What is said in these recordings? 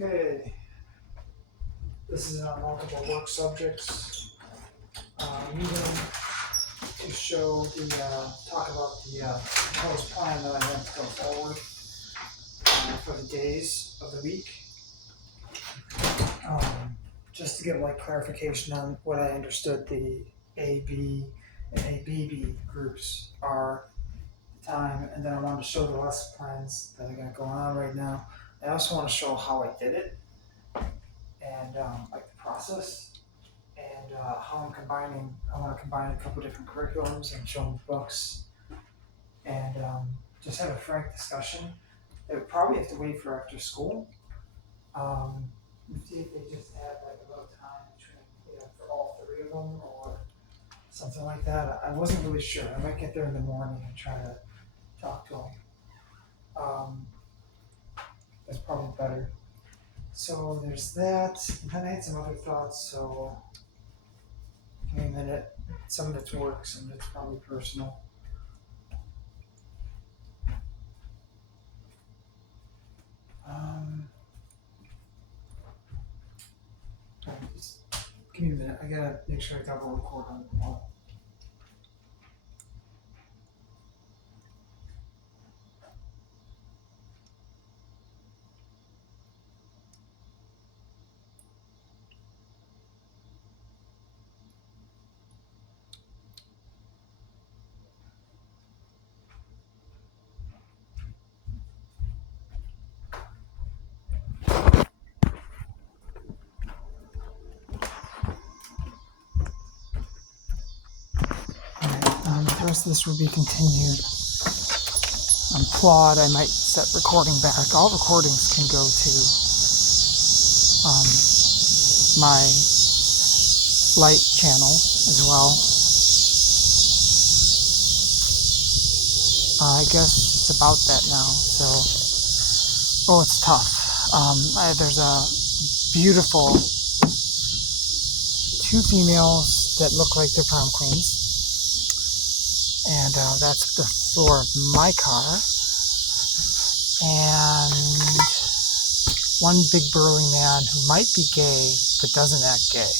Okay, this is on multiple work subjects. Meeting to show talk about the proposed plan that I have to go forward for the days of the week. Just to give clarification on what I understood the AB and ABB groups are at the time, and then I wanted to show the lesson plans that I got going on right now. I also want to show how I did it and the process. And how I'm combining. I want to combine a couple different curriculums and show them books, and just have a frank discussion. They would probably have to wait for after school. See if they just have a little time between, for all three of them or something like that. I wasn't really sure. I might get there in the morning and try to talk to them. That's probably better. So there's that. And then I had some other thoughts. So give me a minute. Some of it's work, some of it's probably personal. Just give me a minute. I gotta make sure I double record on the wall. The rest of this will be continued. Plod, I might set recording back. All recordings can go to my light channel as well. I guess it's about that now. So, it's tough. There's a beautiful two females that look like they're prom queens. And that's the floor of my car. And one big burly man who might be gay, but doesn't act gay.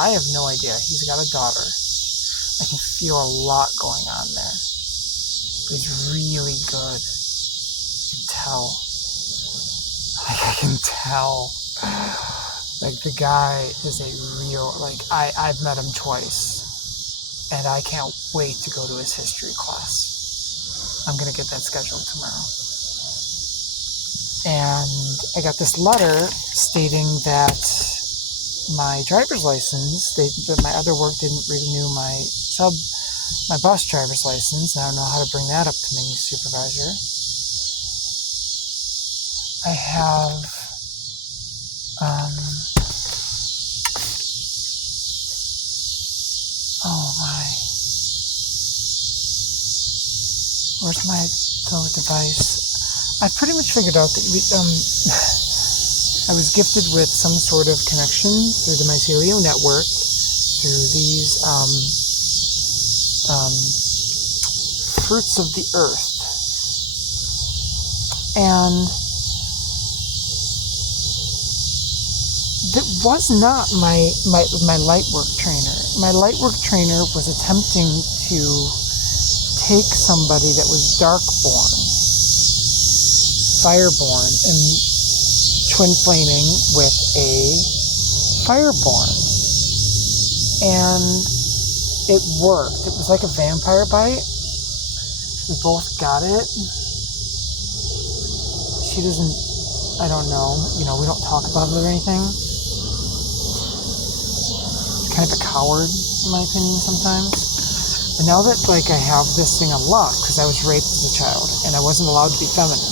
I have no idea. He's got a daughter. I can feel a lot going on there. But he's really good. I can tell. I can tell. The guy is a real, I've met him twice. And I can't wait to go to his history class. I'm going to get that scheduled tomorrow. And I got this letter stating that my driver's license, that my other work didn't renew my bus driver's license. And I don't know how to bring that up to my new supervisor. I have where's my device? I've pretty much figured out that I was gifted with some sort of connection through the mycelial network, through these fruits of the earth. And that was not my light work trainer. My light work trainer was attempting to take somebody that was dark-born, fire-born, and twin flaming with a fire-born. And it worked. It was like a vampire bite. We both got it. She doesn't, I don't know, we don't talk about it or anything. She's kind of a coward, in my opinion, sometimes. And now that, I have this thing unlocked, because I was raped as a child, and I wasn't allowed to be feminine.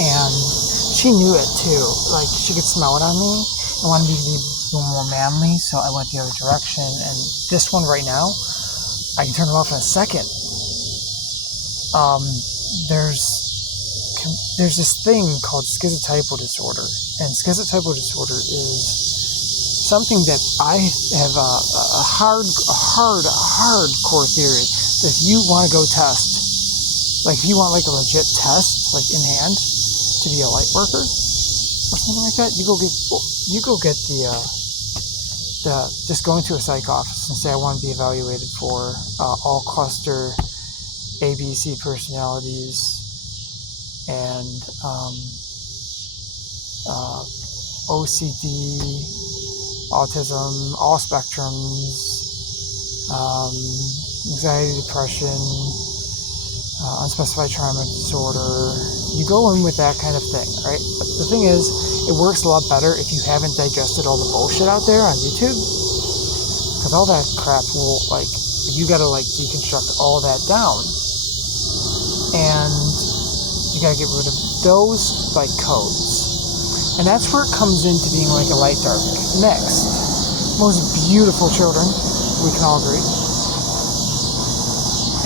And she knew it, too. She could smell it on me, and wanted me to be a little more manly, so I went the other direction. And this one right now, I can turn it off in a second. There's this thing called schizotypal disorder, and schizotypal disorder is something that I have a hardcore theory that if you want to go test, if you want a legit test, in hand, to be a light worker, or something like that. You go get just go into a psych office and say, I want to be evaluated for all cluster ABC personalities and OCD, autism, all spectrums, anxiety, depression, unspecified trauma disorder. You go in with that kind of thing, right? But the thing is, it works a lot better if you haven't digested all the bullshit out there on YouTube, because all that crap will, you gotta deconstruct all that down, and you gotta get rid of those codes, and that's where it comes into being like a light dark mixed. Most beautiful children, we can all agree,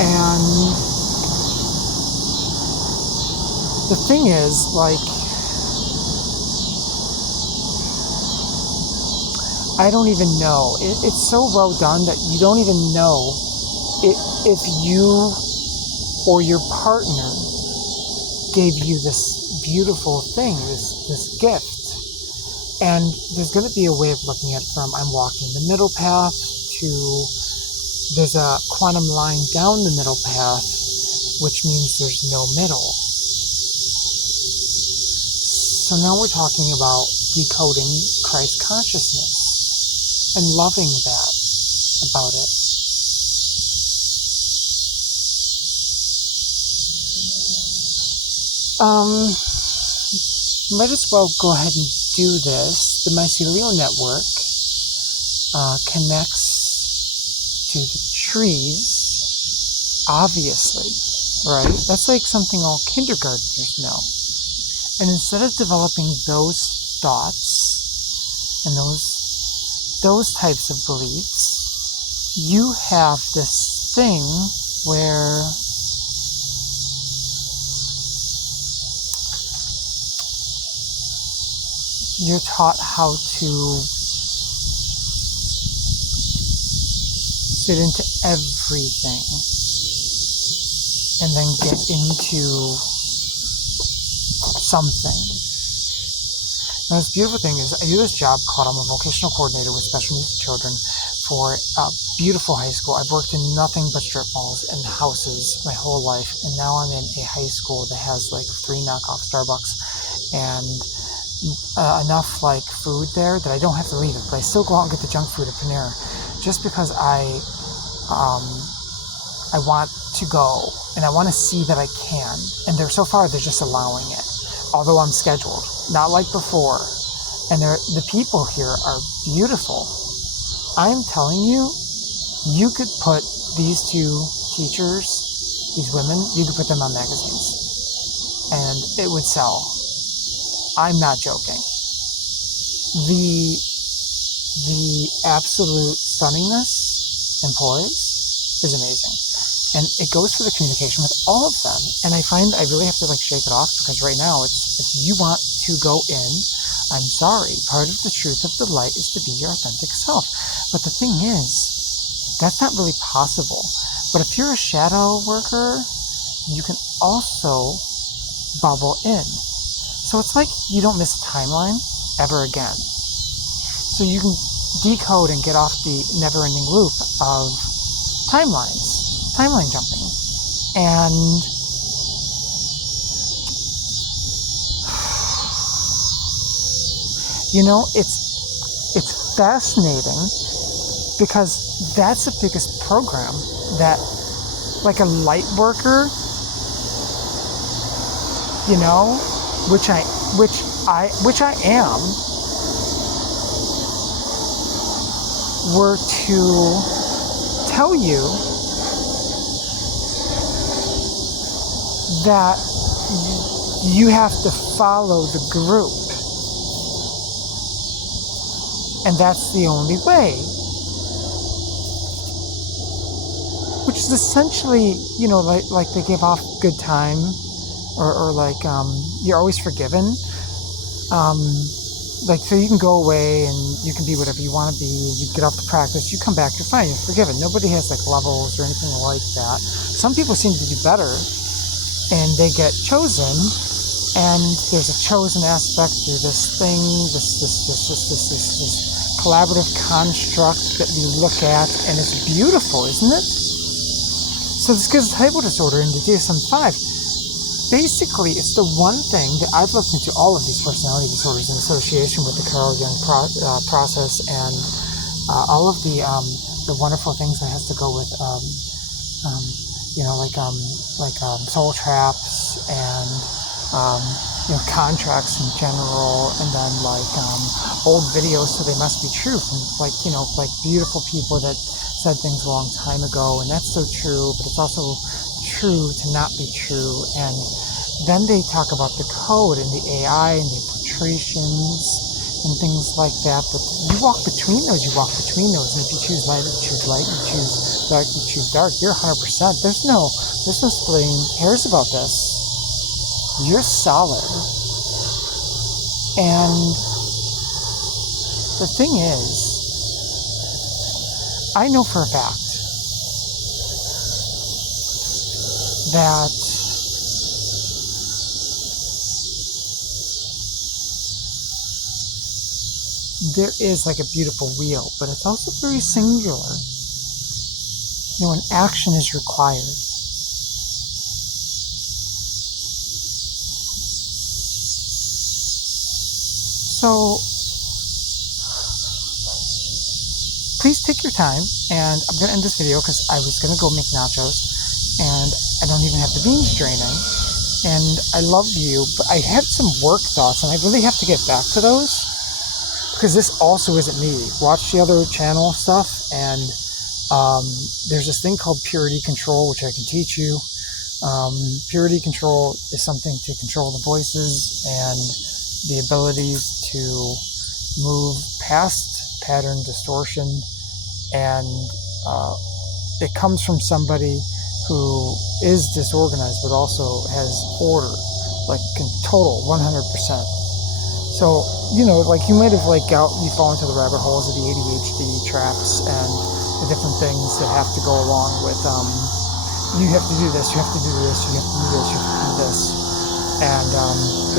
and the thing is, I don't even know. It's so well done that you don't even know if you or your partner gave you this beautiful thing, this gift. And there's going to be a way of looking at it from I'm walking the middle path to there's a quantum line down the middle path, which means there's no middle. So now we're talking about decoding Christ consciousness and loving that about it. Might as well go ahead and do this. The mycelial network connects to the trees, obviously, right? That's like something all kindergartners know. And instead of developing those thoughts and those types of beliefs, you have this thing where you're taught how to fit into everything and then get into something. Now, this beautiful thing is I do this job called I'm a vocational coordinator with special needs children for a beautiful high school. I've worked in nothing but strip malls and houses my whole life, and now I'm in a high school that has 3 knockoff Starbucks and enough food there that I don't have to leave it, but I still go out and get the junk food at Panera just because I want to go and I want to see that I can, and so far they're just allowing it. Although I'm scheduled, not like before. And the people here are beautiful. I'm telling you, you could put these 2 teachers, these women, you could put them on magazines. And it would sell. I'm not joking. The absolute stunningness in poise is amazing. And it goes for the communication with all of them. And I find I really have to shake it off, because right now it's, if you want to go in, I'm sorry. Part of the truth of the light is to be your authentic self. But the thing is, that's not really possible. But if you're a shadow worker, you can also bubble in. So it's like you don't miss a timeline ever again. So you can decode and get off the never-ending loop of timeline jumping. And it's fascinating, because that's the biggest program that a light worker, which I am, were to tell you that you have to follow the group. And that's the only way. Which is essentially, like they give off good time, or you're always forgiven. So you can go away and you can be whatever you want to be, you get off the practice, you come back, you're fine, you're forgiven. Nobody has levels or anything like that. Some people seem to do better, and they get chosen And there's a chosen aspect through this thing, this collaborative construct that we look at, and it's beautiful, isn't it? So the schizotypal disorder in the DSM-5, basically it's the one thing that I've looked into all of these personality disorders in association with the Carl Jung process and all of the wonderful things that has to go with soul traps and contracts in general, and then old videos, so they must be true from beautiful people that said things a long time ago, and that's so true, but it's also true to not be true. And then they talk about the code and the AI and the infiltrations and things like that, but you walk between those, and if you choose light, you choose light, you choose dark, you choose dark, you're 100%. There's no splitting hairs about this. You're solid. And the thing is, I know for a fact that there is like a beautiful wheel, but it's also very singular. An action is required. So please take your time, and I'm going to end this video because I was going to go make nachos, and I don't even have the beans draining, and I love you, but I had some work thoughts, and I really have to get back to those, because this also isn't me. Watch the other channel stuff, and there's this thing called purity control, which I can teach you. Purity control is something to control the voices and the abilities to move past pattern distortion, and it comes from somebody who is disorganized but also has order, like total 100%. So you might have you fall into the rabbit holes of the ADHD traps and the different things that have to go along with you have to do this, you have to do this, you have to do this, you have to do this. And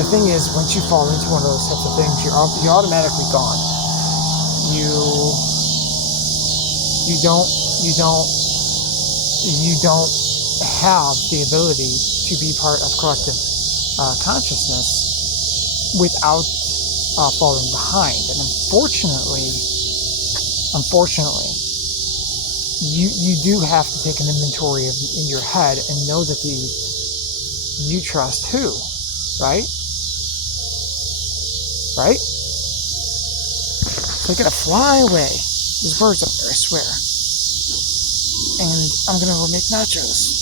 the thing is, once you fall into one of those types of things, you're automatically gone. You don't have the ability to be part of collective consciousness without falling behind. And unfortunately, you do have to take an inventory in your head and know that you trust who, right? Right? They're gonna fly away. There's birds up there, I swear. And I'm gonna go make nachos.